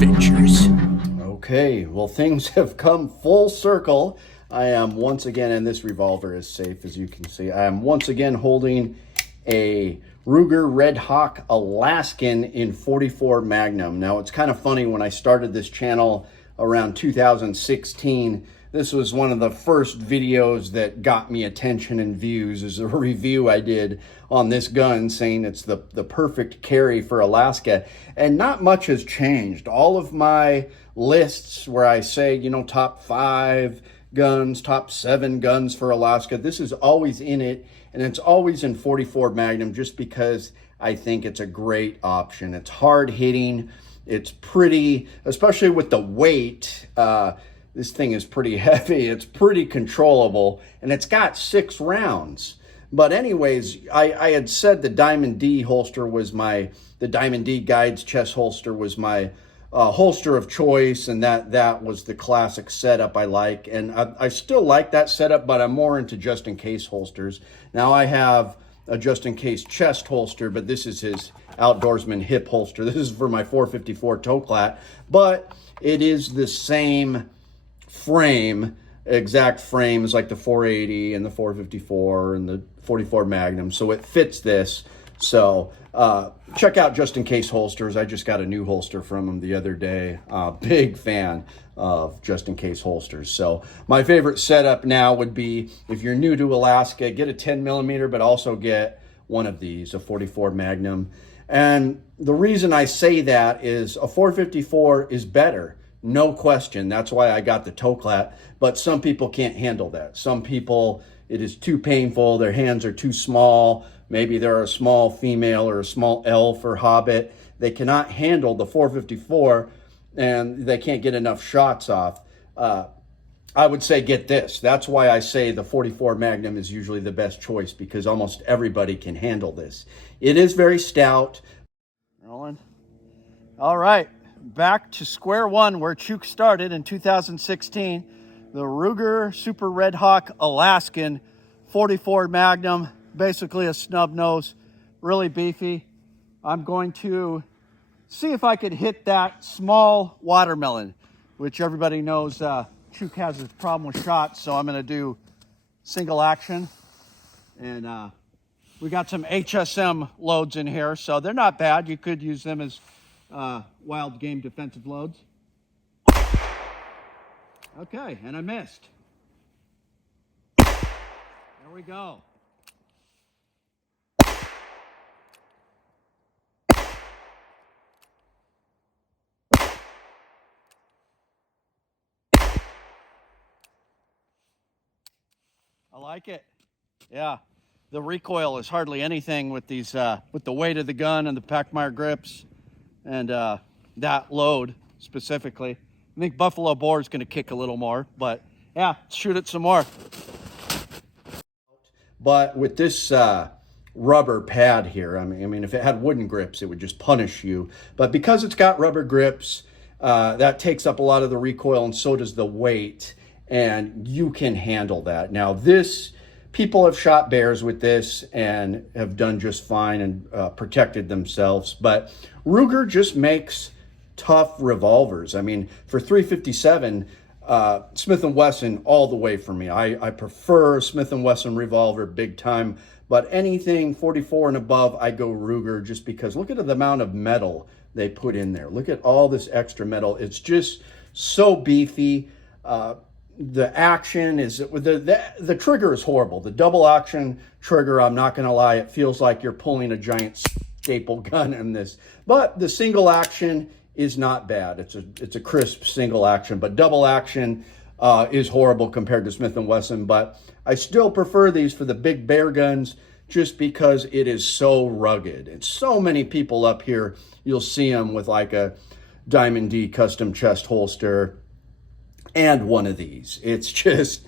adventures. Okay, well, things have come full circle. I am once again, and this revolver is safe, as you can see. I am once again holding a Ruger Red Hawk Alaskan in 44 Magnum. Now, it's kind of funny, when I started this channel around 2016, this was one of the first videos that got me attention and views, is a review I did on this gun saying it's the perfect carry for Alaska. And not much has changed. All of my lists where I say, you know, top 5 guns, top 7 guns for Alaska, this is always in it. And it's always in 44 Magnum just because I think it's a great option. It's hard hitting. It's pretty, especially with the weight. This thing is pretty heavy. It's pretty controllable, and it's got 6 rounds. But anyways, I had said the Diamond D holster was the Diamond D Guides chest holster was my holster of choice, and that was the classic setup I like. And I still like that setup, but I'm more into just-in-case holsters. Now I have a just-in-case chest holster, but this is his outdoorsman hip holster. This is for my 454 Toklat, but it is the same frame, exact frames like the 480 and the 454 and the 44 Magnum, so it fits this. So check out Just In Case holsters. I just got a new holster from them the other day. Big fan of Just In Case holsters. So my favorite setup now would be, if you're new to Alaska, get a 10 millimeter, but also get one of these, a 44 Magnum. And the reason I say that is a 454 is better. No question. That's why I got the Toklat. But some people can't handle that. Some people, it is too painful. Their hands are too small. Maybe they're a small female or a small elf or hobbit. They cannot handle the 454 and they can't get enough shots off. I would say get this. That's why I say the 44 Magnum is usually the best choice, because almost everybody can handle this. It is very stout. Rolling. All right. Back to square one where Chuk started in 2016. The Ruger Super Red Hawk Alaskan 44 Magnum, basically a snub nose, really beefy. I'm going to see if I could hit that small watermelon, which everybody knows Chuk has a problem with shots, so I'm going to do single action. And we got some HSM loads in here, so they're not bad. You could use them as wild game defensive loads. Okay, and I missed. There we go. I like it. Yeah, the recoil is hardly anything with these, with the weight of the gun and the Packmeyer grips. And that load specifically. I think Buffalo Boar is going to kick a little more, but yeah, let's shoot it some more. But with this rubber pad here, I mean, if it had wooden grips, it would just punish you. But because it's got rubber grips, that takes up a lot of the recoil, and so does the weight, and you can handle that. Now this, people have shot bears with this and have done just fine and protected themselves. But Ruger just makes tough revolvers. I mean, for 357, Smith & Wesson all the way for me. I prefer Smith & Wesson revolver big time. But anything 44 and above, I go Ruger, just because look at the amount of metal they put in there. Look at all this extra metal. It's just so beefy. The action is, the trigger is horrible. The double action trigger, I'm not going to lie, it feels like you're pulling a giant staple gun in this. But the single action is not bad. It's a crisp single action, but double action is horrible compared to Smith & Wesson. But I still prefer these for the big bear guns, just because it is so rugged. And so many people up here, you'll see them with like a Diamond D custom chest holster and one of these. It's just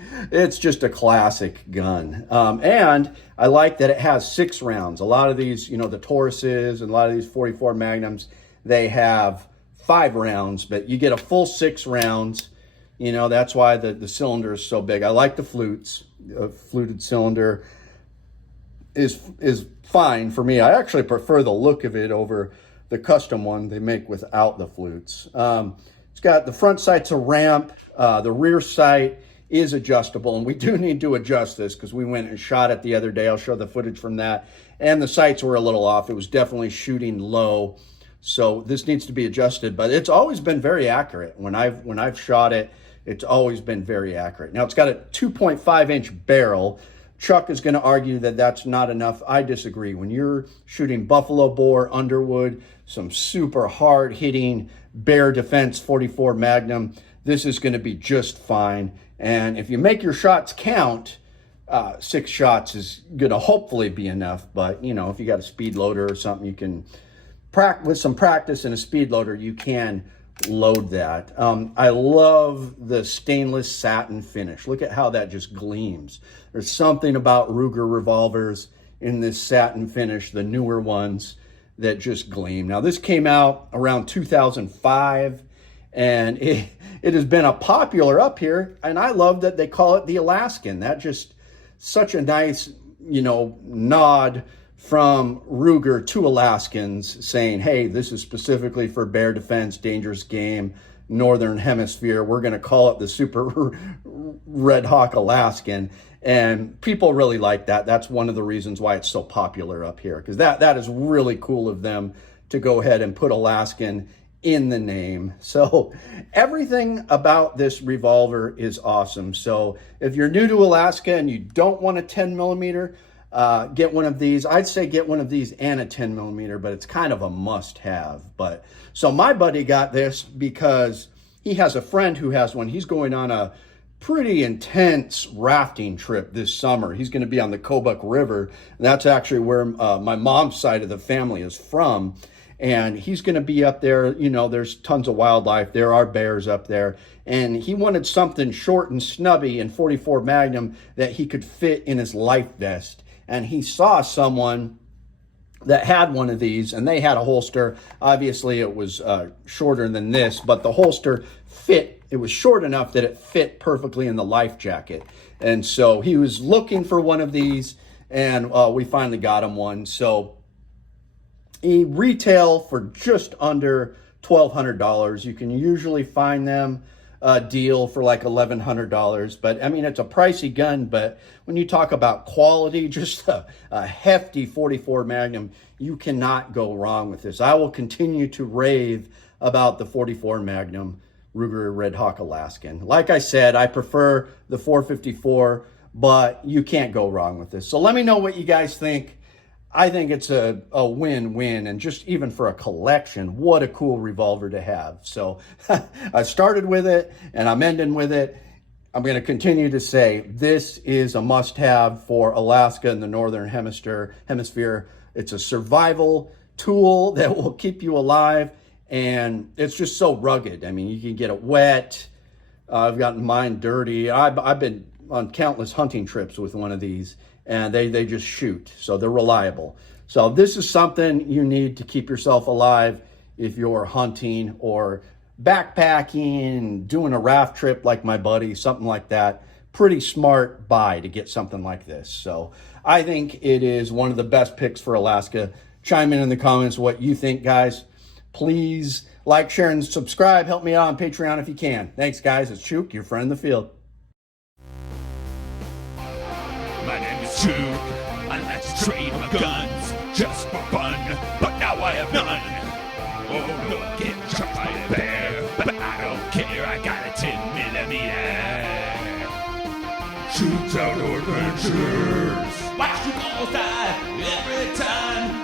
a classic gun. And I like that it has 6 rounds. A lot of these, you know, the Tauruses and a lot of these 44 Magnums, they have 5 rounds, but you get a full 6 rounds. You know, that's why the cylinder is so big. I like the flutes. A fluted cylinder is fine for me. I actually prefer the look of it over the custom one they make without the flutes. It's got the front sight's a ramp, the rear sight is adjustable, and we do need to adjust this because we went and shot it the other day. I'll show the footage from that, and the sights were a little off. It was definitely shooting low, so this needs to be adjusted, but it's always been very accurate. When I've shot it, it's always been very accurate. Now, it's got a 2.5-inch barrel. Chuck is going to argue that that's not enough. I disagree. When you're shooting buffalo boar, underwood, some super hard-hitting bear defense 44 Magnum, this is going to be just fine. And if you make your shots count, 6 shots is going to hopefully be enough. But, you know, if you got a speed loader or something, you can, with some practice in a speed loader, you can load that. I love the stainless satin finish. Look at how that just gleams. There's something about Ruger revolvers in this satin finish, the newer ones, that just gleam. Now, this came out around 2005, and it has been a popular up here, and I love that they call it the Alaskan. That just such a nice, you know, nod from Ruger to Alaskans saying, hey, this is specifically for bear defense, dangerous game, Northern Hemisphere. We're going to call it the Super Red Hawk Alaskan. And people really like that. That's one of the reasons why it's so popular up here, because that is really cool of them to go ahead and put Alaskan in the name. So everything about this revolver is awesome. So if you're new to Alaska and you don't want a 10 millimeter, get one of these. I'd say get one of these and a 10 millimeter, but it's kind of a must have. But so my buddy got this because he has a friend who has one. He's going on a pretty intense rafting trip this summer. He's going to be on the Kobuk River. And that's actually where my mom's side of the family is from. And he's going to be up there. You know, there's tons of wildlife. There are bears up there. And he wanted something short and snubby in 44 Magnum that he could fit in his life vest. And he saw someone that had one of these, and they had a holster. Obviously, it was shorter than this, but the holster fit. It was short enough that it fit perfectly in the life jacket. And so he was looking for one of these, and we finally got him one. So he retail for just under $1,200. You can usually find them a deal for like $1,100, but I mean, it's a pricey gun, but when you talk about quality, just a hefty 44 Magnum, you cannot go wrong with this. I will continue to rave about the 44 Magnum Ruger Red Hawk Alaskan. Like I said, I prefer the 454, but you can't go wrong with this. So let me know what you guys think. I think it's a win-win, and just even for a collection, what a cool revolver to have. So I started with it, and I'm ending with it. I'm going to continue to say this is a must-have for Alaska and the Northern Hemisphere. It's a survival tool that will keep you alive, and it's just so rugged. I mean, you can get it wet. I've gotten mine dirty. I've been on countless hunting trips with one of these, and they just shoot, so they're reliable. So this is something you need to keep yourself alive if you're hunting or backpacking, doing a raft trip like my buddy, something like that. Pretty smart buy to get something like this. So I think it is one of the best picks for Alaska. Chime in the comments what you think, guys. Please like, share, and subscribe. Help me out on Patreon if you can. Thanks, guys. It's Chook, your friend in the field. My name is Chook. I like to trade my guns just for fun, but now I have none. Oh, look, get shot by a bear, but I don't care. I got a 10 millimeter. Chook's Outdoor Adventures. Watch you almost die every time.